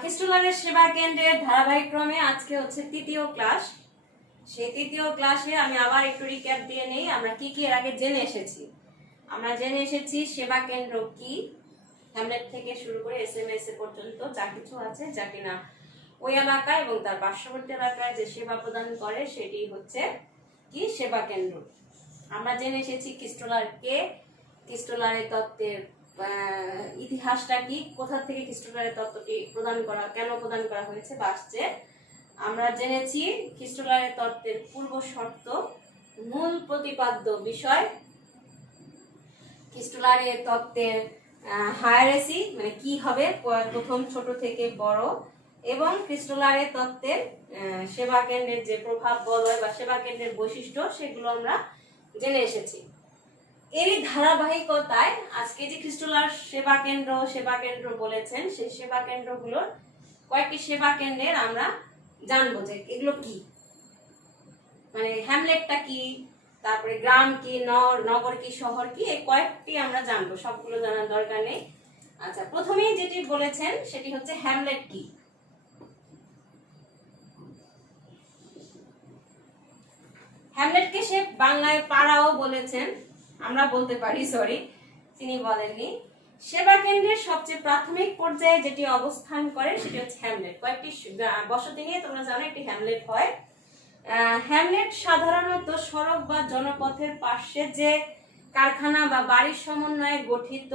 খ্রিস্টলারের সেবা কেন্দ্রের ধারাবাহিক ক্রমে আজকে হচ্ছে তৃতীয় ক্লাস। সেই তৃতীয় ক্লাসে আমি আবার একটু রিক্যাপ দিয়ে নেই, আমরা কি কি এর আগে জেনে এসেছি। আমরা জেনে এসেছি সেবা কেন্দ্র কি, হ্যামলেট থেকে শুরু করে SMS এ পর্যন্ত যা কিছু আছে, যা কিনা ওই এলাকায় এবং তার পার্শ্ববর্তী এলাকায় যে সেবা প্রদান করে সেটি হচ্ছে কি সেবা কেন্দ্র। আমরা জেনে এসেছি খ্রিস্টলার কে, খ্রিস্টলারের তত্ত্বের ইতিহাসটা কি, কোথা থেকে খ্রিস্টলারের তত্ত্বটি কেন প্রদান করা হয়েছে বা আসছে। আমরা জেনেছি খ্রিস্টলারের তত্ত্বের পূর্ব শর্ত, মূল প্রতিপাদ্য বিষয়, খ্রিস্টলারের তত্ত্বের হায়ারেসি মানে কি হবে প্রথম ছোট থেকে বড়, এবং খ্রিস্টলারের তত্ত্বের সেবা কেন্দ্রের যে প্রভাব বলয় বা সেবা কেন্দ্রের বৈশিষ্ট্য সেগুলো আমরা জেনে এসেছি। এরই ধারাবাহিকতায় আজকে যে খ্রিস্টলার সেবা কেন্দ্র বলেছেন সেই সেবা কেন্দ্রগুলোর কয়েকটি সেবা কেন্দ্রের আমরা জানবো যে এগুলো কি, মানে হ্যামলেটটা কি, তারপরে গ্রাম কি, নগর কি, শহর কি, এই কয়েকটি আমরা জানবো, সবগুলো জানার দরকার নেই। আচ্ছা, প্রথমেই যেটি বলেছেন সেটি হচ্ছে হ্যামলেট কি। হ্যামলেটকে সে বাংলায় পাড়াও বলেছেন, আমরা বলতে পারি, সরি তিনি বলেননি। সেবা কেন্দ্রের সবচেয়ে প্রাথমিক পর্যায়ে যেটি অবস্থান করে সেটি হচ্ছে হ্যামলেট। কয়েকটি বসতি নিয়ে তোমরা জানো একটি হ্যামলেট হয়। হ্যামলেট সাধারণত সড়ক বা জনপথের পাশে যে কারখানা বা বাড়ির সমন্বয়ে গঠিত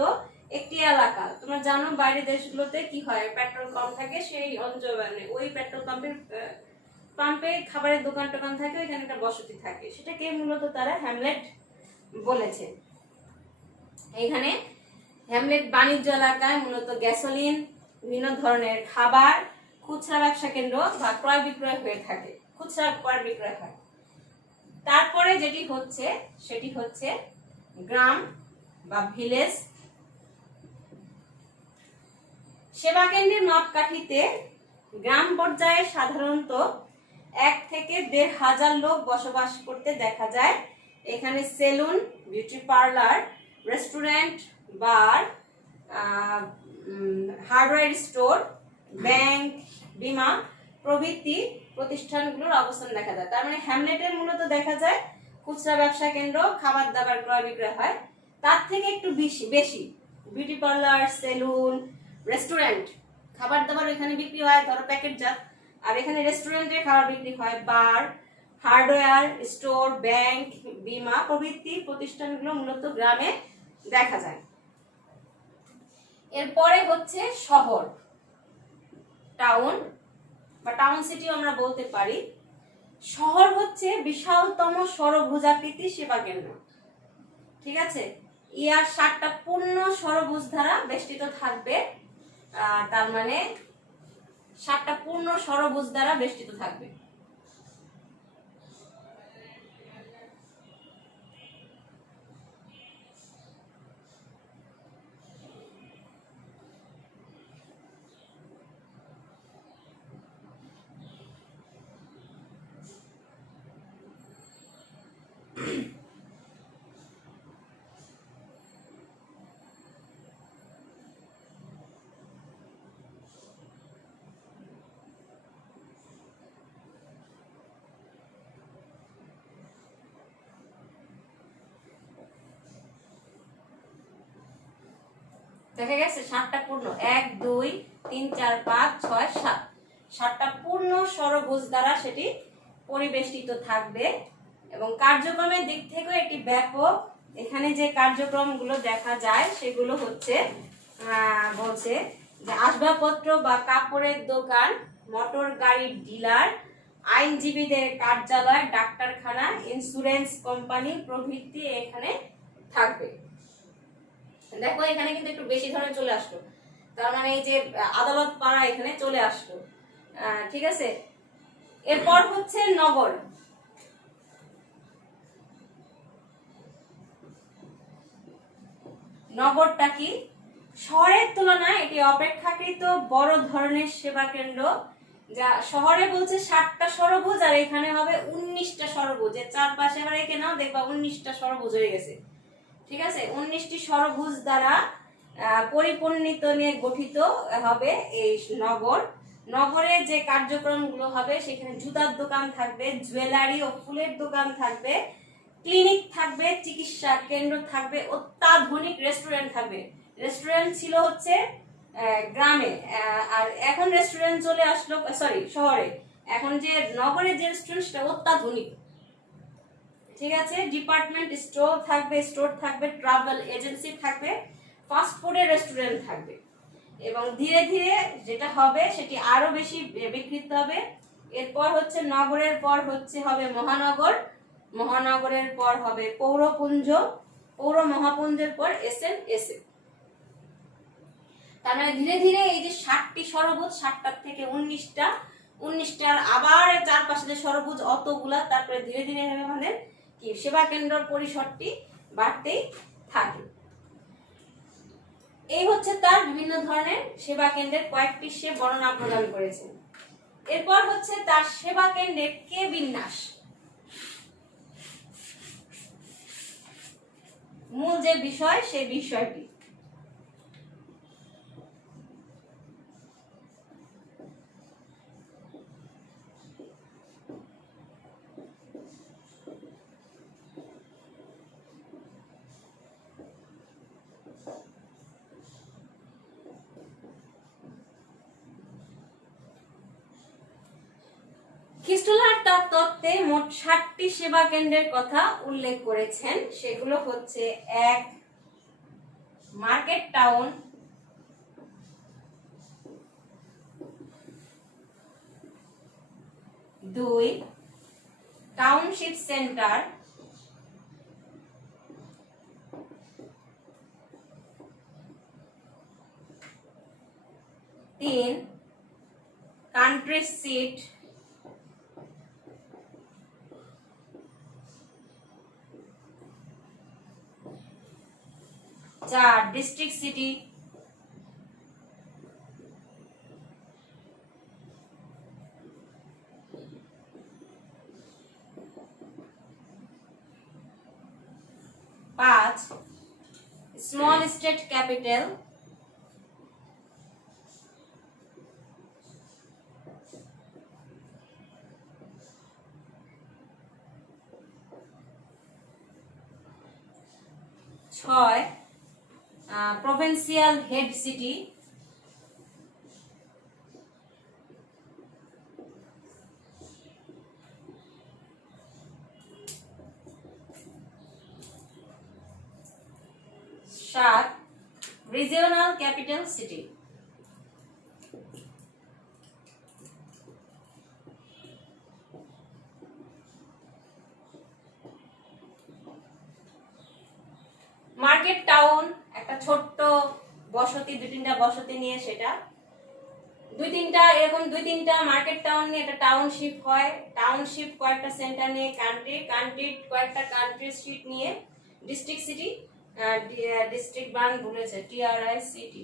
একটি এলাকা। তোমরা জানো বাইরের দেশগুলোতে কি হয়, পেট্রোল পাম্প থাকে, সেই অঞ্চল মানে ওই পেট্রোল পাম্পে খাবারের দোকান টোকান থাকে, ওইখানে একটা বসতি থাকে, সেটাকে মূলত তারা হ্যামলেট বলেছে। এখানে হ্যামলেট বাণিজ্য এলাকায় মূলত গ্যাসোলিন, বিভিন্ন ধরনের খাবার, খুচরা ব্যবসা কেন্দ্র বা ক্রয় বিক্রয় হয়ে থাকে, খুচরা ক্রয় বিক্রয় হয়। তারপরে যেটি হচ্ছে সেটি হচ্ছে গ্রাম বা ভিলেজ। সেবা কেন্দ্রের মাপকাঠিতে গ্রাম পর্যায়ে সাধারণত 1 থেকে 1,500 লোক বসবাস করতে দেখা যায়। এখানে সেলুন, বিউটি পার্লার, রেস্টুরেন্ট, বার, হার্ডওয়্যার স্টোর, ব্যাংক, বীমা প্রভৃতি প্রতিষ্ঠানগুলোর অবস্থান দেখা যায়। তার মানে হ্যামলেটের মূলত দেখা যায় খুচরা ব্যবসা কেন্দ্র, খাবার দাবার ক্রয় বিক্রয় হয়। তার থেকে একটু বেশি বিউটি পার্লার, সেলুন, রেস্টুরেন্ট, খাবার দাবার এখানে বিক্রি হয়, ধরো প্যাকেটজাত, আর এখানে রেস্টুরেন্টে খাবার বিক্রি হয়, বার, হার্ডওয়্যার স্টোর, ব্যাংক, বীমা প্রভৃতি প্রতিষ্ঠানগুলো মূলত গ্রামে দেখা যায়। এরপরে হচ্ছে শহর, টাউন বা টাউন সিটি আমরা বলতে পারি। শহর হচ্ছে বিশালতম ষড়ভুজাকৃতি সেবা কেন্দ্র, ঠিক আছে। ইয়ার 7টা পূর্ণ ষড়ভুজ দ্বারা বেষ্টিত থাকবে, তার মানে 7টা পূর্ণ ষড়ভুজ দ্বারা বেষ্টিত থাকবে। দেখা গেছে 7টা পূর্ণ, 1 2 3 4 5 6 7, 7টা পূর্ণ ষড়ভুজ দ্বারা সেটি পরিবেষ্টিত থাকবে। এবং কার্যক্রমের দিক থেকেও একটি ব্যাপক, এখানে যে কার্যক্রমগুলো দেখা যায় সেগুলো হচ্ছে বলছে যে আসবাবপত্র বা কাপড়ের দোকান, মোটর গাড়ির ডিলার, আইনজীবীদের কার্যালয়, ডাক্তারখানা, ইন্স্যুরেন্স কোম্পানি প্রভৃতি এখানে থাকবে। দেখো এখানে কিন্তু একটু বেশি ধরনের চলে আসলো, তার মানে এই যে আদালত পাড়া এখানে চলে আসলো, ঠিক আছে। এরপর হচ্ছে নগর। নগরটা কি? শহরের তুলনায় এটি অপেক্ষাকৃত বড় ধরনের সেবা কেন্দ্র, যা শহরে বলছে 7টা ষড়ভুজ আর এখানে হবে 19টা ষড়ভুজ। এর চারপাশে এবার এঁকে নাও, দেখবা 19টা ষড়ভুজ হয়ে গেছে, ঠিক আছে। 19টি ষড়ভুজ দ্বারা পরিপূর্ণিত নিয়ে গঠিত হবে এই নগর। নগরে যে কার্যক্রমগুলো হবে সেখানে জুতার দোকান থাকবে, জুয়েলারি ও ফুলের দোকান থাকবে, ক্লিনিক থাকবে, চিকিৎসা কেন্দ্র থাকবে, অত্যাধুনিক রেস্টুরেন্ট থাকবে। রেস্টুরেন্ট ছিল হচ্ছে গ্রামে, আর এখন রেস্টুরেন্ট চলে আসলো শহরে। এখন যে নগরে যে রেস্টুরেন্ট সেটা অত্যাধুনিক, ঠিক আছে। ডিপার্টমেন্ট স্টোর থাকবে, ট্রাভেল এজেন্সি থাকবে, ফাস্ট ফুডের রেস্টুরেন্ট থাকবে, এবং ধীরে ধীরে যেটা হবে সেটি আরো বেশি বিকৃত হবে। এরপর হচ্ছে নগরের পর হবে মহানগর, মহানগরের পর হবে পৌরপুঞ্জ, পৌর মহাপুঞ্জের পর এসএম। তার মানে ধীরে ধীরে এই যে 60টি সরবুজ, 60টার থেকে 19টার আবার চারপাশে যে সরবুজ অতগুলা, তারপরে ধীরে ধীরে আমাদের কি সেবা কেন্দ্র পরিসরটি বাড়তেই থাকে। এই হচ্ছে তার বিভিন্ন ধরনের সেবা কেন্দ্রের কয়েকটি সে বর্ণনা প্রদান করেছেন। এরপর হচ্ছে তার সেবা কেন্দ্রের কে বিন্যাস, মূল যে বিষয় সেই বিষয়টি। খ্রিস্টলার তার তত্ত্বে মোট 60টি সেবা কেন্দ্রের কথা উল্লেখ করেছেন। সেগুলো হচ্ছে 1 market town, 2 township centre, 3 country seat, 4 district city, 5 small state capital, 6 provincial head city, 7 regional capital city. Market town একটা ছোট্ট বসতি, 2-3টা বসতি নিয়ে, সেটা 2-3টা এরকম 2-3টা মার্কেট টাউন নিয়ে একটা টাউনশিপ হয়, টাউনশিপ কয়েকটা সেন্টার নিয়ে কান্ট্রি কয়েকটা কান্ট্রি স্ট্রিট নিয়ে, ডিস্ট্রিক্ট সিটি, ডিস্ট্রিক্ট বান বলেছে টিআরআই সিটি,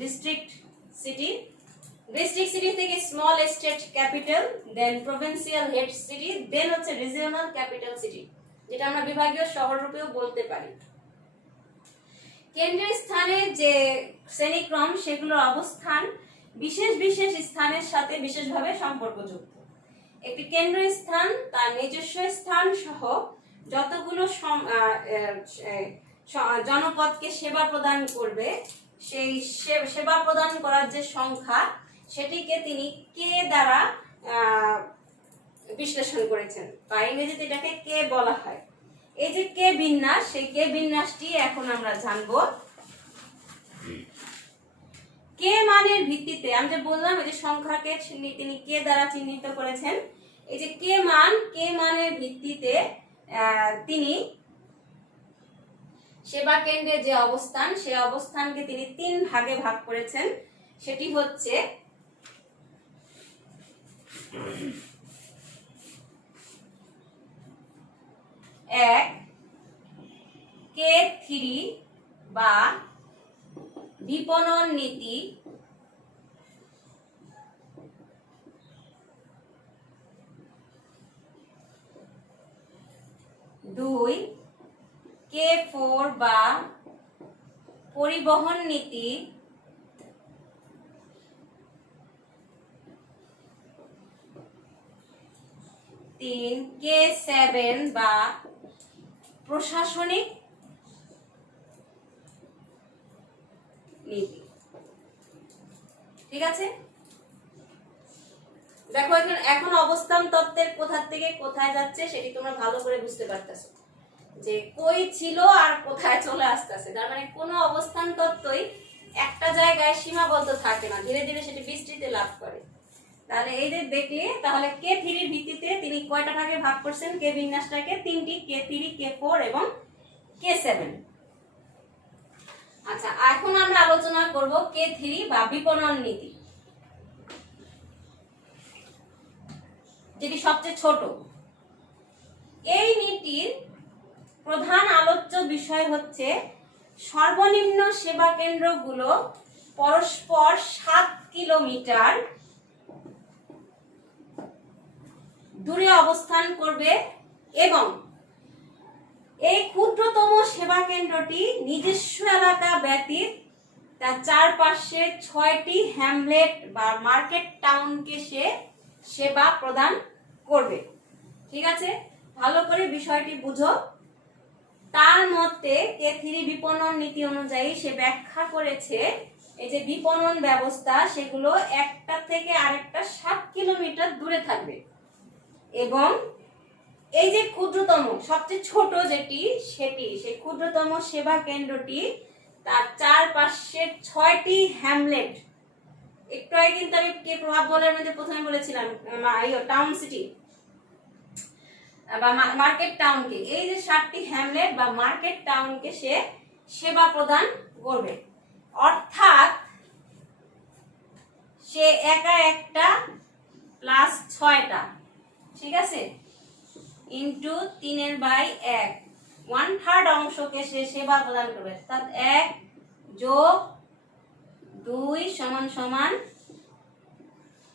ডিস্ট্রিক্ট সিটি থেকে স্মল স্টেট ক্যাপিটাল, দেন প্রভিন্সিয়াল হেড সিটি, দেন হচ্ছে রিজিওনাল ক্যাপিটাল সিটি, যেটা আমরা বিভাগীয় শহর রূপেও বলতে পারি। কেন্দ্রের স্থানে যে শ্রেণীক্রম সেগুলোর অবস্থান বিশেষ বিশেষ স্থানের সাথে বিশেষভাবে সম্পর্কযুক্ত। একটি কেন্দ্রস্থান তার নিজস্ব স্থান সহ যতগুলো জনপদকে সেবা প্রদান করবে, সেই সেবা প্রদান করার যে সংখ্যা সেটিকে তিনি কে দ্বারা বিশ্লেষণ করেছেন, বা ইংরেজিতে এটাকে কে বলা হয়। এই যে কে বিন্যাস, সেই কে বিন্যাসটি এখন আমরা জানবো। কে মানের ভিত্তিতে আমি যে বললাম এই যে সংখ্যাকে তিনি কে দ্বারা চিহ্নিত করেছেন, এই যে কে মানের ভিত্তিতে তিনি সেবা কেন্দ্রের যে অবস্থান, সেই অবস্থানকে তিনি 3 ভাগে ভাগ করেছেন। সেটি হচ্ছে 1 K3 বা বিপণন নীতি, 2 K4 বা পরিবহন নীতি তিন K7 বা প্রশাসনিক নীতি। ঠিক আছে, দেখো এখন অবস্থান তত্ত্বের কোথা থেকে কোথায় যাচ্ছে সেটি তোমরা ভালো করে বুঝতে পারতেছো, যে কই ছিল আর কোথায় চলে আসতেছে। তার মানে কোনো অবস্থান তত্ত্বই একটা জায়গায় সীমাবদ্ধ থাকে না, ধীরে ধীরে সেটি বিস্তৃতি লাভ করে। তাহলে এই যে দেখলে, তাহলে K3 এর ভিত্তিতে তিনি কয়টা ভাগে ভাগ করছেন কে বিন্যাসটাকে? তিনটি, K3, K4 এবং K7। আচ্ছা, এখন আমরা আলোচনা করব K3 বা বিপণন নীতি, যেটি সবচেয়ে ছোট। এই নীতির প্রধান আলোচ্য বিষয় হচ্ছে সর্বনিম্ন সেবা কেন্দ্রগুলো পরস্পর 7 কিলোমিটার দূরে অবস্থান করবে এবং এই ক্ষুদ্রতম সেবা কেন্দ্রটি নিজস্ব এলাকা ব্যতীত তার চারপাশে 6টি হ্যামলেট বা মার্কেট টাউনকে সে সেবা প্রদান করবে। ঠিক আছে, ভালো করে বিষয়টি বুঝো। তার মতে K3 বিপণন নীতি অনুযায়ী সে ব্যাখ্যা করেছে এই যে বিপণন ব্যবস্থা, সেগুলো একটা থেকে আরেকটা 7 কিলোমিটার দূরে থাকবে এবং এই যে ক্ষুদ্রতম সবচেয়ে ছোট যেটি, সেটি সেই ক্ষুদ্রতম সেবা কেন্দ্রটি তার চারপাশে 6টি হ্যামলেট, একটু আগে কিন্তু আমি কে প্রভাব বলার মধ্যে প্রথমে বলেছিলাম টাউন সিটি বা মার্কেট টাউনকে, এই যে 7টি হ্যামলেট বা মার্কেট টাউনকে সে সেবা প্রদান করবে। অর্থাৎ সে একা একটা প্লাস 6টা, ঠিক আছে, ইন্টু 3/1, 1/3 অংশকে সে সেবা প্রদান করবে। অর্থাৎ 1 যোগ 2 সমান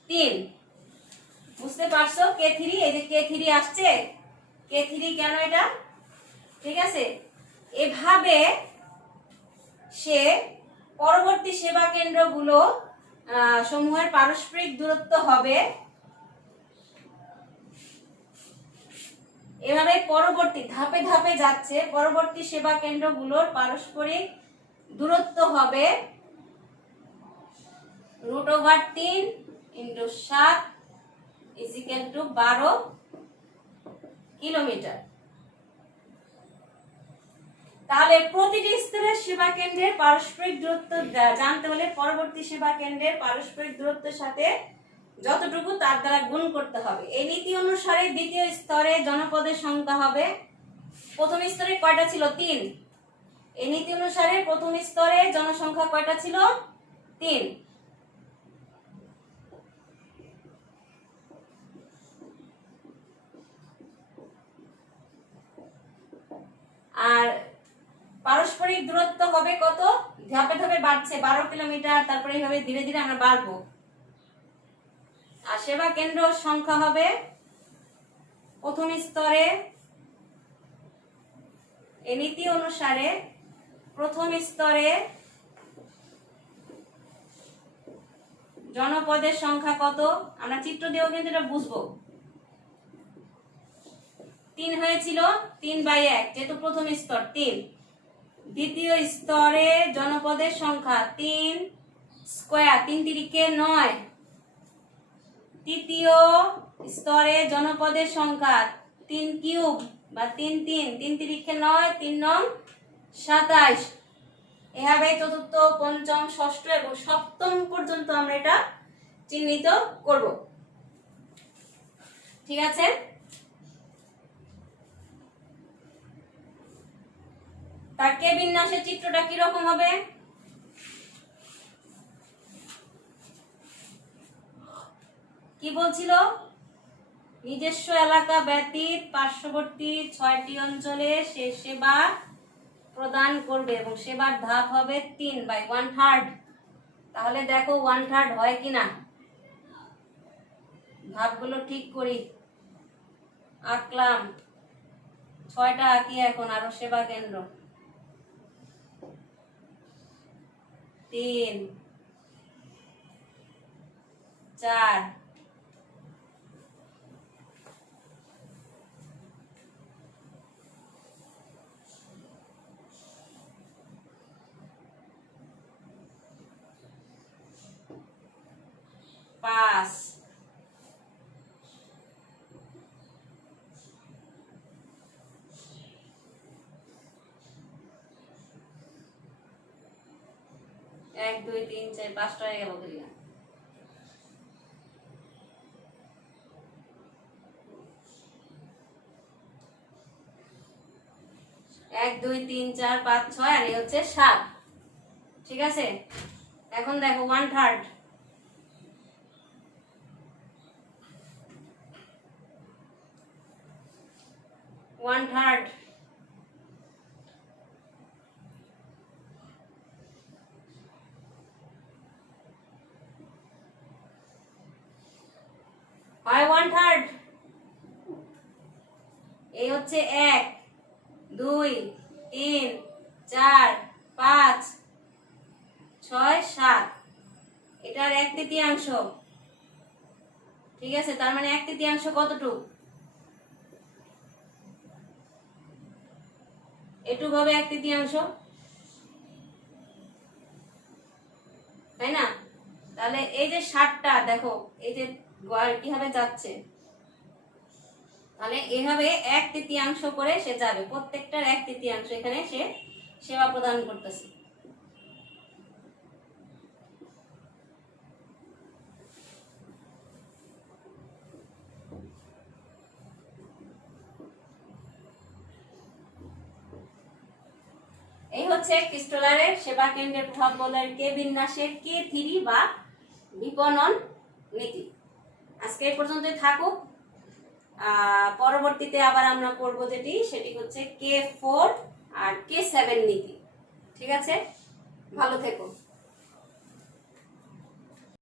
3। বুঝতে পারছো? K3, এই যে K3 আসছে, K3 কেন এটা? ঠিক আছে, এভাবে সে পরবর্তী সেবা কেন্দ্রগুলো সমূহের পারস্পরিক দূরত্ব হবে, এভাবে পরবর্তী ধাপে ধাপে যাচ্ছে, পরবর্তী সেবা কেন্দ্রগুলোর পারস্পরিক দূরত্ব হবে √3 × 7 = 12 কিলোমিটার। তাহলে প্রতিটি স্তরের সেবা কেন্দ্রের পারস্পরিক দূরত্ব জানতে হলে পরবর্তী সেবা কেন্দ্রের পারস্পরিক দূরত্বের সাথে যতটুকু তার দ্বারা গুণ করতে হবে। এই নীতি অনুসারে দ্বিতীয় স্তরে জনপদের সংখ্যা হবে, প্রথম স্তরে কয়টা ছিল? 3। এই নীতি অনুসারে প্রথম স্তরে জনসংখ্যা কয়টা ছিল? 3। আর পারস্পরিক দূরত্ব হবে কত? ধাপে ধাপে বাড়ছে, 12 কিলোমিটার, তারপরে এইভাবে ধীরে ধীরে আমরা বাড়বো। আর সেবা কেন্দ্র সংখ্যা হবে প্রথম স্তরে, এই নীতি অনুসারে প্রথম স্তরে জনপদের সংখ্যা কত? আমরা চিত্র দিয়েও কিন্তু এটা বুঝবো। 3 হয়েছিল, 3/1, যেহেতু প্রথম স্তর 3। দ্বিতীয় স্তরে জনপদের সংখ্যা 3 স্কয়ার, 3 তিরিকে 9। তৃতীয় স্তরে জনপদের সংখ্যা 3 কিউব বা 3 তিরিকে 9, 3 9 27। এভাবে চতুর্থ, পঞ্চম, ষষ্ঠ এবং সপ্তম পর্যন্ত আমরা এটা চিহ্নিত করব। ঠিক আছে, তার কে বিন্যাসের চিত্রটা কি রকম হবে? কি বলছিল? নিজস্ব এলাকা ব্যতীত পার্শ্ববর্তী 6টি অঞ্চলে সে সেবা প্রদান করবে এবং সেবার ধাপ হবে 3/1/3। তাহলে দেখো 1/3 হয় কিনা, ধাপগুলো ঠিক করি। আঁকলাম, 6টা আঁকি এখন, আরো সেবা কেন্দ্র। 3 4 5 1 2 3 4 5টা হয়ে গেল দিলা 1 2 3 4 5 6 আর এই হচ্ছে 7 ঠিক আছে এখন দেখো 1/3 1/3 হয় 1/3 এই হচ্ছে 1 2 3 4 5 6 7 এটার 1/3 ঠিক আছে তার মানে 1/3 কতটুকু এটুকু হবে 1/3 তাই না তাহলে এই যে 7টা দেখো এই যে কিভাবে যাচ্ছে তাহলে এভাবে 1/3 করে সে যাবে প্রত্যেকটার 1/3 এখানে সে সেবা প্রদান করতেছে এই হচ্ছে ক্রিস্টোলারের সেবা কেন্দ্রের প্রভাব বলয়ের কে বিন্যাসের K3 বা বিপণন নীতি আজকে এই পর্যন্তই থাকুক পরবর্তীতে আবার আমরা পড়বো সেটি হচ্ছে K4 আর K7 নীতি ঠিক আছে ভালো থেকো